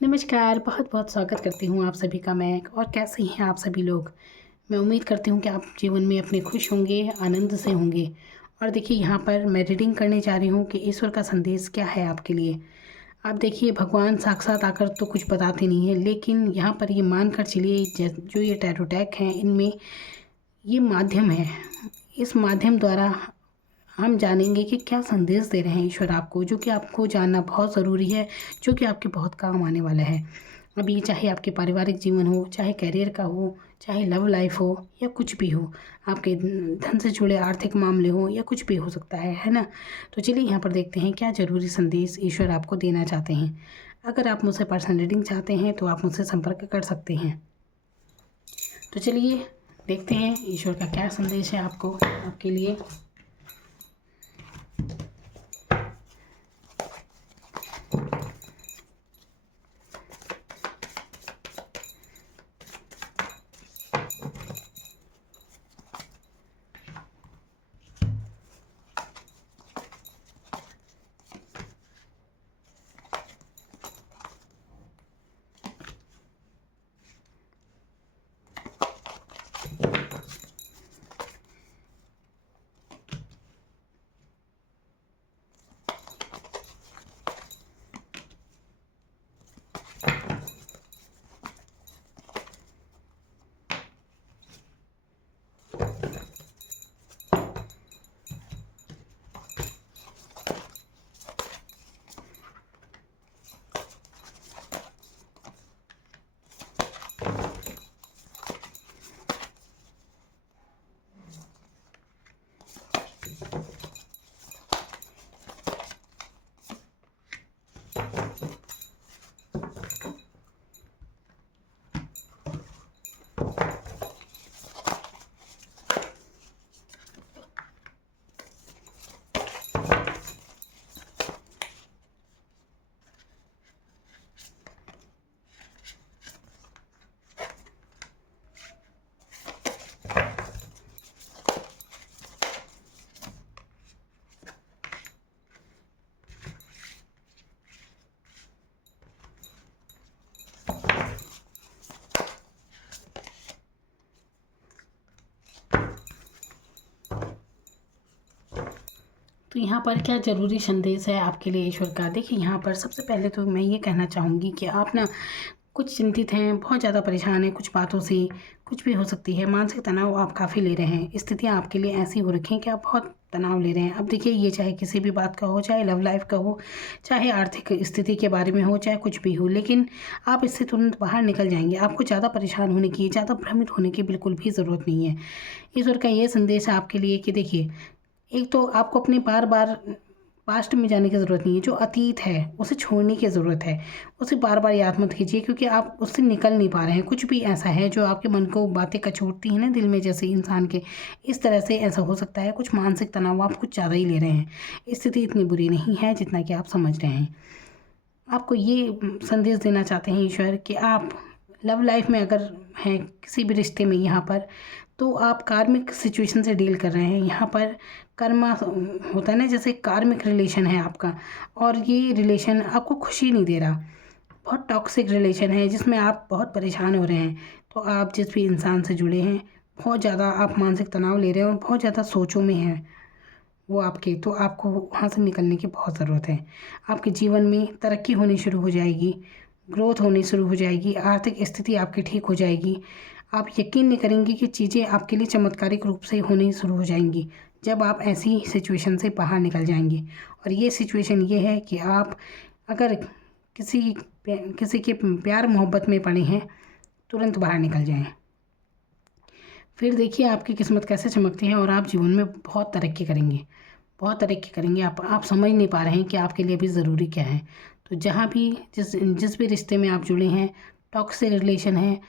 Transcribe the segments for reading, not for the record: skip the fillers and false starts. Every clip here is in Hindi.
नमस्कार, बहुत-बहुत स्वागत करती हूँ आप सभी का मैं। और कैसे हैं आप सभी लोग? मैं उम्मीद करती हूँ कि आप जीवन में अपने खुश होंगे, आनंद से होंगे। और देखिए यहाँ पर मैं रीडिंग करने जा रही हूँ कि ईश्वर का संदेश क्या है आपके लिए। आप देखिए भगवान साक्षात आकर तो कुछ बताते नहीं हैं, लेकिन यहाँ पर ये मान कर चलिए जो ये टैरो टैक हैं इनमें ये माध्यम है। इस माध्यम द्वारा हम जानेंगे कि क्या संदेश दे रहे हैं ईश्वर आपको, जो कि आपको जानना बहुत ज़रूरी है, जो कि आपके बहुत काम आने वाला है। अब ये चाहे आपके पारिवारिक जीवन हो, चाहे करियर का हो, चाहे लव लाइफ हो या कुछ भी हो, आपके धन से जुड़े आर्थिक मामले हो या कुछ भी हो सकता है ना? तो चलिए यहाँ पर देखते हैं क्या ज़रूरी संदेश ईश्वर आपको देना चाहते हैं। अगर आप मुझसे पर्सनल रीडिंग चाहते हैं तो आप मुझसे संपर्क कर सकते हैं। तो चलिए देखते हैं ईश्वर का क्या संदेश है आपके लिए। तो यहाँ पर क्या ज़रूरी संदेश है आपके लिए ईश्वर का? देखिए यहाँ पर सबसे पहले तो मैं ये कहना चाहूँगी कि आप ना कुछ चिंतित हैं, बहुत ज़्यादा परेशान हैं कुछ बातों से, कुछ भी हो सकती है। मानसिक तनाव आप काफ़ी ले रहे हैं। स्थितियाँ आपके लिए ऐसी हो रखी हैं कि आप बहुत तनाव ले रहे हैं। अब देखिए ये चाहे किसी भी बात का हो, चाहे लव लाइफ़ का हो, चाहे आर्थिक स्थिति के बारे में हो, चाहे कुछ भी हो, लेकिन आप इससे तुरंत बाहर निकल जाएँगे। आपको ज़्यादा परेशान होने की, ज़्यादा भ्रमित होने की बिल्कुल भी ज़रूरत नहीं है। ईश्वर का ये संदेश है आपके लिए कि देखिए, एक तो आपको अपने बार-बार पास्ट में जाने की ज़रूरत नहीं है, जो अतीत है उसे छोड़ने की ज़रूरत है। उसे बार-बार याद मत कीजिए क्योंकि आप उससे निकल नहीं पा रहे हैं। कुछ भी ऐसा है जो आपके मन को बातें कचोटती हैं ना दिल में जैसे इंसान के, इस तरह से ऐसा हो सकता है। कुछ मानसिक तनाव आप कुछ ज़्यादा ही ले रहे हैं। स्थिति इतनी बुरी नहीं है जितना कि आप समझ रहे हैं। आपको ये संदेश देना चाहते हैं ईश्वर कि आप लव लाइफ में अगर हैं किसी भी रिश्ते में यहाँ पर, तो आप कार्मिक सिचुएशन से डील कर रहे हैं। यहाँ पर कर्मा होता है ना, जैसे कार्मिक रिलेशन है आपका और ये रिलेशन आपको खुशी नहीं दे रहा। बहुत टॉक्सिक रिलेशन है जिसमें आप बहुत परेशान हो रहे हैं। तो आप जिस भी इंसान से जुड़े हैं, बहुत ज़्यादा आप मानसिक तनाव ले रहे हैं और बहुत ज़्यादा सोचों में हैं वो आपके, तो आपको वहाँ से निकलने की बहुत ज़रूरत है। आपके जीवन में तरक्की होनी शुरू हो जाएगी, ग्रोथ होनी शुरू हो जाएगी, आर्थिक स्थिति आपकी ठीक हो जाएगी। आप यकीन नहीं करेंगे कि चीज़ें आपके लिए चमत्कारिक रूप से होनी शुरू हो जाएंगी जब आप ऐसी सिचुएशन से बाहर निकल जाएंगे। और ये सिचुएशन ये है कि आप अगर किसी के प्यार मोहब्बत में पड़े हैं, तुरंत बाहर निकल जाएं। फिर देखिए आपकी किस्मत कैसे चमकती है और आप जीवन में बहुत तरक्की करेंगे, बहुत तरक्की करेंगे। आप समझ नहीं पा रहे हैं कि आपके लिए अभी ज़रूरी क्या है। तो जहाँ भी जिस जिस भी रिश्ते में आप जुड़े हैं, टॉक्सिक रिलेशन है,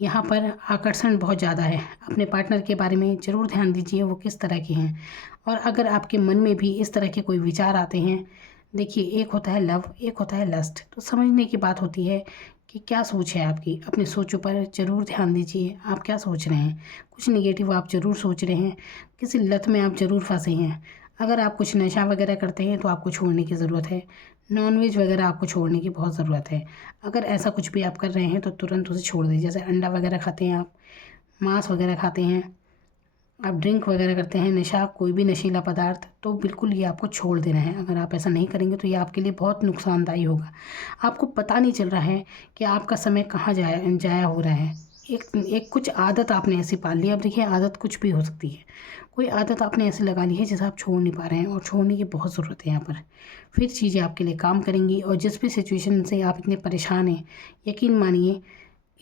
यहाँ पर आकर्षण बहुत ज़्यादा है। अपने पार्टनर के बारे में ज़रूर ध्यान दीजिए वो किस तरह के हैं। और अगर आपके मन में भी इस तरह के कोई विचार आते हैं, देखिए एक होता है लव, एक होता है लस्ट। तो समझने की बात होती है कि क्या सोच है आपकी। अपने सोचों पर ज़रूर ध्यान दीजिए, आप क्या सोच रहे हैं। कुछ नेगेटिव आप ज़रूर सोच रहे हैं, किसी लत में आप ज़रूर फंसे हैं। अगर आप कुछ नशा वगैरह करते हैं तो आपको छोड़ने की ज़रूरत है। नॉनवेज वगैरह आपको छोड़ने की बहुत ज़रूरत है। अगर ऐसा कुछ भी आप कर रहे हैं तो तुरंत उसे छोड़ दीजिए। जैसे अंडा वगैरह खाते हैं आप, मांस वगैरह खाते हैं, आप ड्रिंक वगैरह करते हैं, नशा, कोई भी नशीला पदार्थ, तो बिल्कुल ये आपको छोड़ देना है। अगर आप ऐसा नहीं करेंगे तो ये आपके लिए बहुत नुकसानदायी होगा। आपको पता नहीं चल रहा है कि आपका समय कहाँ जाया हो रहा है। एक एक कुछ आदत आपने ऐसी पाल ली। अब देखिए, आदत कुछ भी हो सकती है। कोई आदत आपने ऐसी लगा ली है जिसे आप छोड़ नहीं पा रहे हैं, और छोड़ने की बहुत ज़रूरत है यहाँ पर। फिर चीज़ें आपके लिए काम करेंगी, और जिस भी सिचुएशन से आप इतने परेशान हैं, यकीन मानिए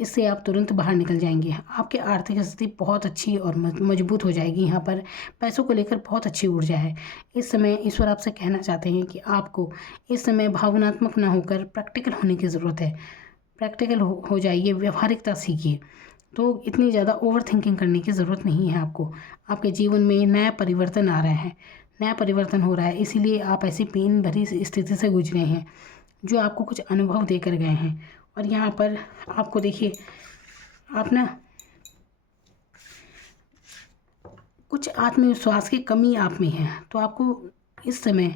इससे आप तुरंत बाहर निकल जाएंगे। आपकी आर्थिक स्थिति बहुत अच्छी और मजबूत हो जाएगी। यहाँ पर पैसों को लेकर बहुत अच्छी ऊर्जा है। इस समय ईश्वर आपसे कहना चाहते हैं कि आपको इस समय भावनात्मक ना होकर प्रैक्टिकल होने की ज़रूरत है। प्रैक्टिकल हो जाइए, व्यवहारिकता सीखिए। तो इतनी ज़्यादा ओवर थिंकिंग करने की ज़रूरत नहीं है आपको। आपके जीवन में नया परिवर्तन आ रहा है, नया परिवर्तन हो रहा है, इसीलिए आप ऐसी पेन भरी स्थिति से गुजरे हैं जो आपको कुछ अनुभव देकर गए हैं। और यहाँ पर आपको देखिए, आप ना कुछ आत्मविश्वास की कमी आप में है, तो आपको इस समय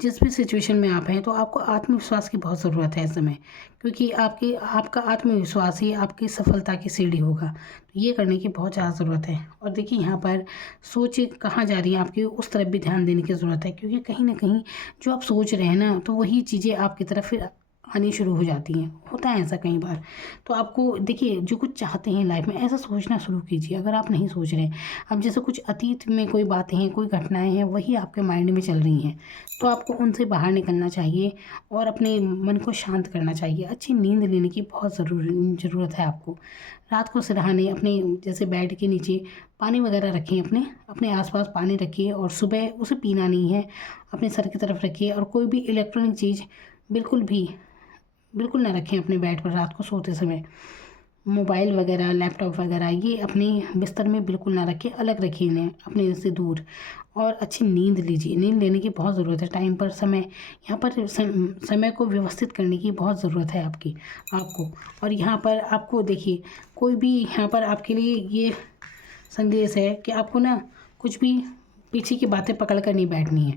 जिस भी सिचुएशन में आप हैं तो आपको आत्मविश्वास की बहुत ज़रूरत है इस समय, क्योंकि आपका आत्मविश्वास ही आपकी सफलता की सीढ़ी होगा। तो ये करने की बहुत ज़्यादा ज़रूरत है। और देखिए, यहाँ पर सोच कहाँ जा रही है आपकी, उस तरफ भी ध्यान देने की ज़रूरत है, क्योंकि कहीं ना कहीं जो आप सोच रहे हैं ना, तो वही चीज़ें आपकी तरफ फिर आनी शुरू हो जाती हैं। होता है ऐसा कई बार। तो आपको देखिए, जो कुछ चाहते हैं लाइफ में, ऐसा सोचना शुरू कीजिए। अगर आप नहीं सोच रहे, अब जैसे कुछ अतीत में कोई बातें हैं, कोई घटनाएं हैं, वही आपके माइंड में चल रही हैं, तो आपको उनसे बाहर निकलना चाहिए और अपने मन को शांत करना चाहिए। अच्छी नींद लेने की बहुत ज़रूरत है आपको। रात को सिरहाने अपने जैसे बेड के नीचे पानी वगैरह रखें, अपने अपने आसपास पानी रखिए, और सुबह उसे पीना नहीं है, अपने सर की तरफ रखिए। और कोई भी इलेक्ट्रॉनिक चीज़ बिल्कुल ना रखें अपने बेड पर रात को सोते समय। मोबाइल वगैरह, लैपटॉप वगैरह ये अपने बिस्तर में बिल्कुल ना रखें, अलग रखिए इन्हें अपने से दूर। और अच्छी नींद लीजिए। नींद लेने की बहुत ज़रूरत है। टाइम पर समय, यहाँ पर समय को व्यवस्थित करने की बहुत ज़रूरत है आपको। और यहाँ पर आपको देखिए, कोई भी यहाँ पर आपके लिए ये संदेश है कि आपको ना कुछ भी पीछे की बातें पकड़ कर नहीं बैठनी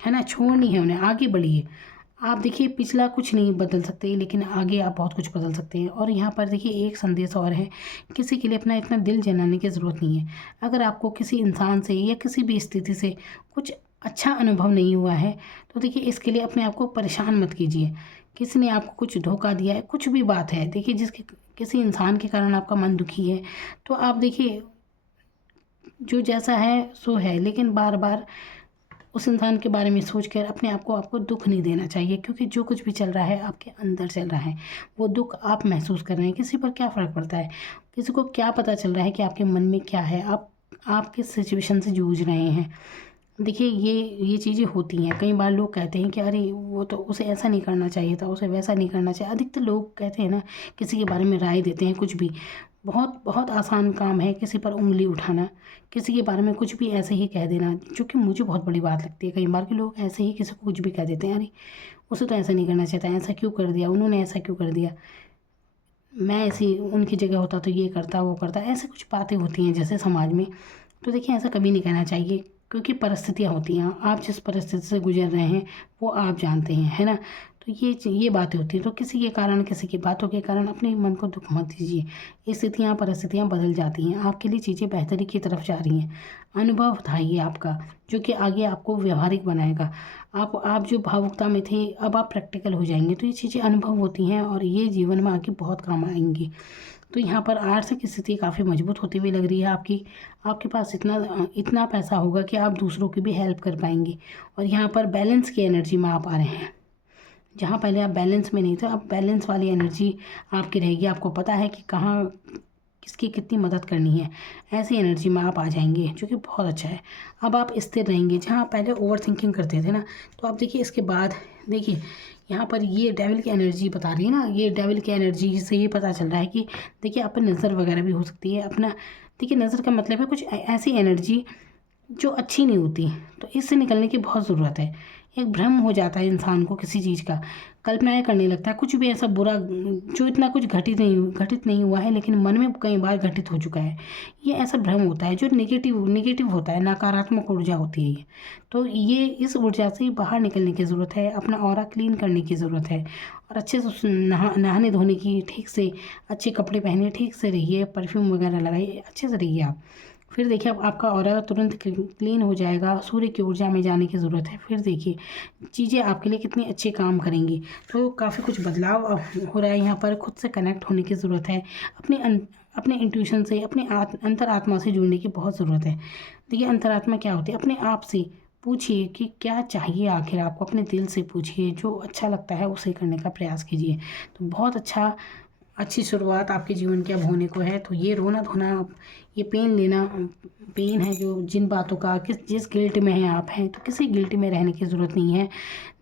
है ना, छोड़नी है उन्हें, आगे बढ़िए। आप देखिए, पिछला कुछ नहीं बदल सकते, लेकिन आगे आप बहुत कुछ बदल सकते हैं। और यहाँ पर देखिए, एक संदेश और है, किसी के लिए अपना इतना दिल जलाने की ज़रूरत नहीं है। अगर आपको किसी इंसान से या किसी भी स्थिति से कुछ अच्छा अनुभव नहीं हुआ है, तो देखिए, इसके लिए अपने आप को परेशान मत कीजिए। किसी ने आपको कुछ धोखा दिया है, कुछ भी बात है, देखिए, किसी इंसान के कारण आपका मन दुखी है, तो आप देखिए, जो जैसा है सो है, लेकिन बार बार उस इंसान के बारे में सोच कर अपने आप को आपको दुख नहीं देना चाहिए, क्योंकि जो कुछ भी चल रहा है आपके अंदर चल रहा है, वो दुख आप महसूस कर रहे हैं। किसी पर क्या फ़र्क पड़ता है, किसी को क्या पता चल रहा है कि आपके मन में क्या है, आप किस सिचुएशन से जूझ रहे हैं। देखिए, ये चीज़ें होती हैं। कई बार लोग कहते हैं कि अरे, वो तो उसे ऐसा नहीं करना चाहिए था, उसे वैसा नहीं करना चाहिए। अधिकतर लोग कहते हैं ना, किसी के बारे में राय देते हैं कुछ भी। बहुत बहुत आसान काम है किसी पर उंगली उठाना, किसी के बारे में कुछ भी ऐसे ही कह देना, जो कि मुझे बहुत बड़ी बात लगती है। कई बार के लोग ऐसे ही किसी को कुछ भी कह देते हैं, अरे उसे तो ऐसा नहीं करना चाहिए था, ऐसा क्यों कर दिया, उन्होंने ऐसा क्यों कर दिया, मैं ऐसी उनकी जगह होता तो ये करता वो करता। ऐसे कुछ बातें होती हैं जैसे समाज में। तो देखिए, ऐसा कभी नहीं कहना चाहिए, क्योंकि परिस्थितियाँ होती हैं। आप जिस परिस्थिति से गुजर रहे हैं वो आप जानते हैं, है ना। तो ये बातें होती हैं। तो किसी के कारण, किसी की बातों के कारण अपने मन को दुख मत दीजिए। स्थितियाँ, परिस्थितियाँ बदल जाती हैं, आपके लिए चीज़ें बेहतरी की तरफ जा रही हैं। अनुभव उठाइए आपका, जो कि आगे आपको व्यवहारिक बनाएगा। आप जो भावुकता में थे, अब आप प्रैक्टिकल हो जाएंगे। तो ये चीज़ें अनुभव होती हैं और ये जीवन में आगे बहुत काम आएंगी। तो यहाँ पर आर्थिक स्थिति काफ़ी मजबूत होती हुई लग रही है आपकी। आपके पास इतना पैसा होगा कि आप दूसरों की भी हेल्प कर पाएंगे। और यहाँ पर बैलेंस की एनर्जी में आप आ रहे हैं। जहाँ पहले आप बैलेंस में नहीं थे, अब बैलेंस वाली एनर्जी आपकी रहेगी। आपको पता है कि कहाँ किसकी कितनी मदद करनी है। ऐसी एनर्जी में आप आ जाएंगे, जो कि बहुत अच्छा है। अब आप स्थिर रहेंगे। जहाँ पहले ओवर थिंकिंग करते थे ना, तो आप देखिए, इसके बाद देखिए, यहाँ पर ये डेविल की एनर्जी बता रही है ना, ये डेविल की एनर्जी से ये पता चल रहा है कि देखिए, आप पर नज़र वगैरह भी हो सकती है। अपना देखिए, नज़र का मतलब है कुछ ऐसी एनर्जी जो अच्छी नहीं होती, तो इससे निकलने की बहुत ज़रूरत है। एक भ्रम हो जाता है इंसान को किसी चीज़ का। कल्पनाएँ करने लगता है, कुछ भी ऐसा बुरा जो इतना कुछ घटित नहीं हुआ है, लेकिन मन में कई बार घटित हो चुका है। ये ऐसा भ्रम होता है जो नेगेटिव होता है, नकारात्मक ऊर्जा होती है ये। तो ये इस ऊर्जा से बाहर निकलने की ज़रूरत है, अपना ऑरा क्लीन करने की ज़रूरत है, और अच्छे से नहाने धोने की, ठीक से अच्छे कपड़े पहनिए, ठीक से रहिए, परफ्यूम वगैरह लगाइए, अच्छे से रहिए आप। फिर देखिए अब आपका ऑरा तुरंत क्लीन हो जाएगा, सूर्य की ऊर्जा में जाने की ज़रूरत है। फिर देखिए चीज़ें आपके लिए कितनी अच्छे काम करेंगी। तो काफ़ी कुछ बदलाव हो रहा है यहाँ पर। खुद से कनेक्ट होने की ज़रूरत है, अपने इंट्यूशन से, अपने अंतरात्मा से जुड़ने की बहुत ज़रूरत है। देखिए अंतरात्मा क्या होती है, अपने आप से पूछिए कि क्या चाहिए आखिर आपको, अपने दिल से पूछिए, जो अच्छा लगता है उसे करने का प्रयास कीजिए। तो बहुत अच्छी शुरुआत आपके जीवन की अब होने को है। तो ये रोना धोना, ये पेन है जो जिन बातों का जिस गिल्ट में है आप हैं, तो किसी गिल्ट में रहने की ज़रूरत नहीं है।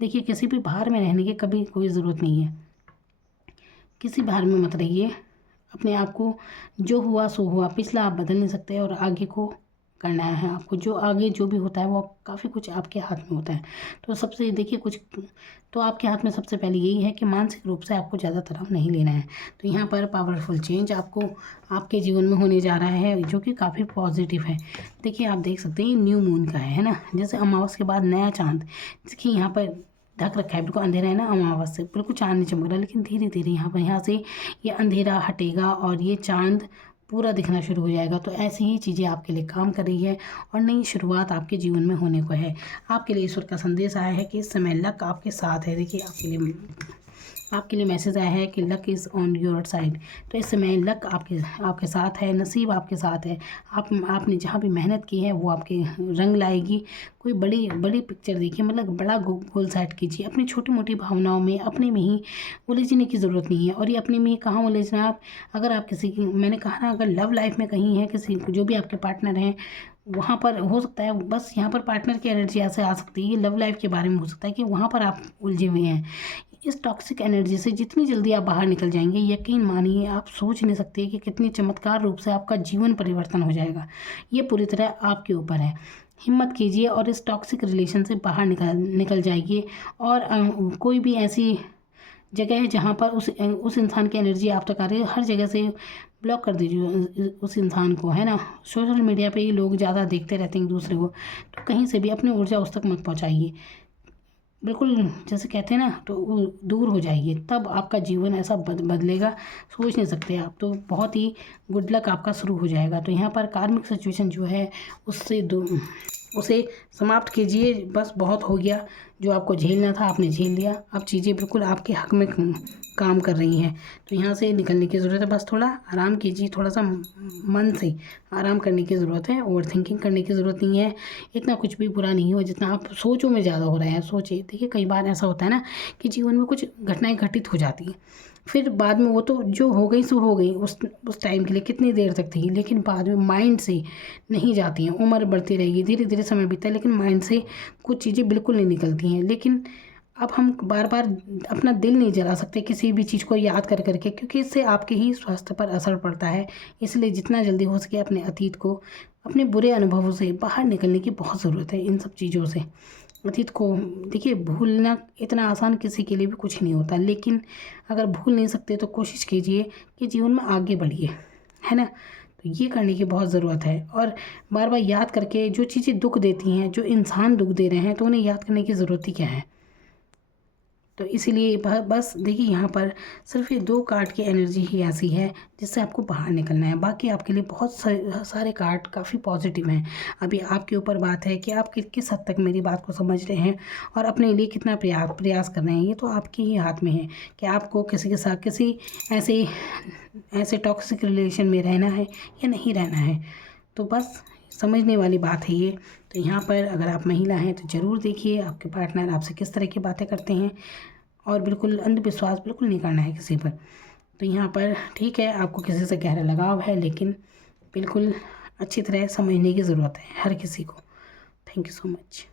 देखिए किसी भी भार में रहने की कभी कोई ज़रूरत नहीं है, किसी भार में मत रहिए। अपने आप को, जो हुआ सो हुआ, पिछला आप बदल नहीं सकते, और आगे को करना है आपको। जो आगे जो भी होता है वो काफ़ी कुछ आपके हाथ में होता है। तो सबसे देखिए कुछ तो आपके हाथ में सबसे पहले यही है कि मानसिक रूप से आपको ज़्यादा तनाव नहीं लेना है। तो यहाँ पर पावरफुल चेंज आपको आपके जीवन में होने जा रहा है, जो कि काफ़ी पॉजिटिव है। देखिए आप देख सकते हैं ये न्यू मून का है ना, जैसे अमावस के बाद नया चाँद। देखिए यहाँ पर ढक रखा है, बिल्कुल अंधेरा है ना, अमावस से बिल्कुल चाँद नहीं चमक रहा, लेकिन धीरे धीरे यहाँ से ये अंधेरा हटेगा और ये चाँद पूरा दिखना शुरू हो जाएगा। तो ऐसी ही चीज़ें आपके लिए काम कर रही है, और नई शुरुआत आपके जीवन में होने को है। आपके लिए ईश्वर का संदेश आया है कि इस समय लक आपके साथ है। देखिए आपके लिए मैसेज आया है कि luck is on your side. तो इस समय लक आपके साथ है, नसीब आपके साथ है। आपने जहाँ भी मेहनत की है वो आपके रंग लाएगी। कोई बड़ी पिक्चर देखिए, मतलब बड़ा गोल सेट कीजिए। अपनी छोटी मोटी भावनाओं में, अपने में ही उलझने की ज़रूरत नहीं है। और ये अपने में ही कहाँ उलझना आप, अगर आप किसी की, मैंने कहा ना, अगर लव लाइफ में कहीं है किसी जो भी आपके पार्टनर हैं, वहाँ पर हो सकता है, बस यहाँ पर पार्टनर की एनर्जी ऐसे आ सकती है। ये लव लाइफ के बारे में हो सकता है कि वहाँ पर आप उलझे हुए हैं। इस टॉक्सिक एनर्जी से जितनी जल्दी आप बाहर निकल जाएंगे, यकीन मानिए आप सोच नहीं सकते कि कितनी चमत्कार रूप से आपका जीवन परिवर्तन हो जाएगा। ये पूरी तरह आपके ऊपर है। हिम्मत कीजिए और इस टॉक्सिक रिलेशन से बाहर निकल जाइए। और कोई भी ऐसी जगह है जहाँ पर उस इंसान की एनर्जी आप तक आ रही है, हर जगह से ब्लॉक कर दीजिए उस इंसान को, है ना। सोशल मीडिया पे ही लोग ज़्यादा देखते रहते हैं एक दूसरे को, तो कहीं से भी अपनी ऊर्जा उस तक मत पहुँचाइए। बिल्कुल जैसे कहते हैं ना, तो वो दूर हो जाइए, तब आपका जीवन ऐसा बदलेगा, सोच नहीं सकते आप। तो बहुत ही गुड लक आपका शुरू हो जाएगा। तो यहाँ पर कार्मिक सिचुएशन जो है उसे समाप्त कीजिए। बस बहुत हो गया, जो आपको झेलना था आपने झेल लिया। अब चीज़ें बिल्कुल आपके हक में काम कर रही हैं। तो यहाँ से निकलने की ज़रूरत है। बस थोड़ा आराम कीजिए, थोड़ा सा मन से आराम करने की ज़रूरत है, ओवर थिंकिंग करने की ज़रूरत नहीं है। इतना कुछ भी बुरा नहीं हो जितना आप सोचों में ज़्यादा हो रहे हैं। सोचिए, देखिए कई बार ऐसा होता है ना कि जीवन में कुछ घटनाएं घटित हो जाती हैं, फिर बाद में वो तो जो हो गई सो हो गई, उस टाइम के लिए कितनी देर तक थी, लेकिन बाद में माइंड से नहीं जाती हैं। उम्र बढ़ती रहेगी, धीरे धीरे समय बीतता है, लेकिन माइंड से कुछ चीज़ें बिल्कुल नहीं निकलती हैं। लेकिन अब हम बार बार अपना दिल नहीं जला सकते किसी भी चीज़ को याद कर करके, क्योंकि इससे आपके ही स्वास्थ्य पर असर पड़ता है। इसलिए जितना जल्दी हो सके अपने अतीत को, अपने बुरे अनुभवों से बाहर निकलने की बहुत ज़रूरत है। इन सब चीज़ों से अतीत को, देखिए भूलना इतना आसान किसी के लिए भी कुछ नहीं होता, लेकिन अगर भूल नहीं सकते तो कोशिश कीजिए कि जीवन में आगे बढ़िए, है ना। तो ये करने की बहुत ज़रूरत है। और बार बार याद करके जो चीज़ें दुख देती हैं, जो इंसान दुख दे रहे हैं, तो उन्हें याद करने की ज़रूरत ही क्या है। तो इसीलिए बस देखिए यहाँ पर सिर्फ ये 2 कार्ड की एनर्जी ही ऐसी है जिससे आपको बाहर निकलना है। बाकी आपके लिए बहुत सारे कार्ड काफ़ी पॉजिटिव हैं। अभी आपके ऊपर बात है कि आप किस हद तक मेरी बात को समझ रहे हैं और अपने लिए कितना प्रयास कर रहे हैं। ये तो आपके ही हाथ में है कि आपको किसी के साथ किसी ऐसे टॉक्सिक रिलेशन में रहना है या नहीं रहना है। तो बस समझने वाली बात है ये। तो यहाँ पर अगर आप महिला हैं तो ज़रूर देखिए आपके पार्टनर आपसे किस तरह की बातें करते हैं, और बिल्कुल अंधविश्वास बिल्कुल नहीं करना है किसी पर। तो यहाँ पर ठीक है, आपको किसी से गहरा लगाव है, लेकिन बिल्कुल अच्छी तरह समझने की ज़रूरत है हर किसी को। Thank you so much.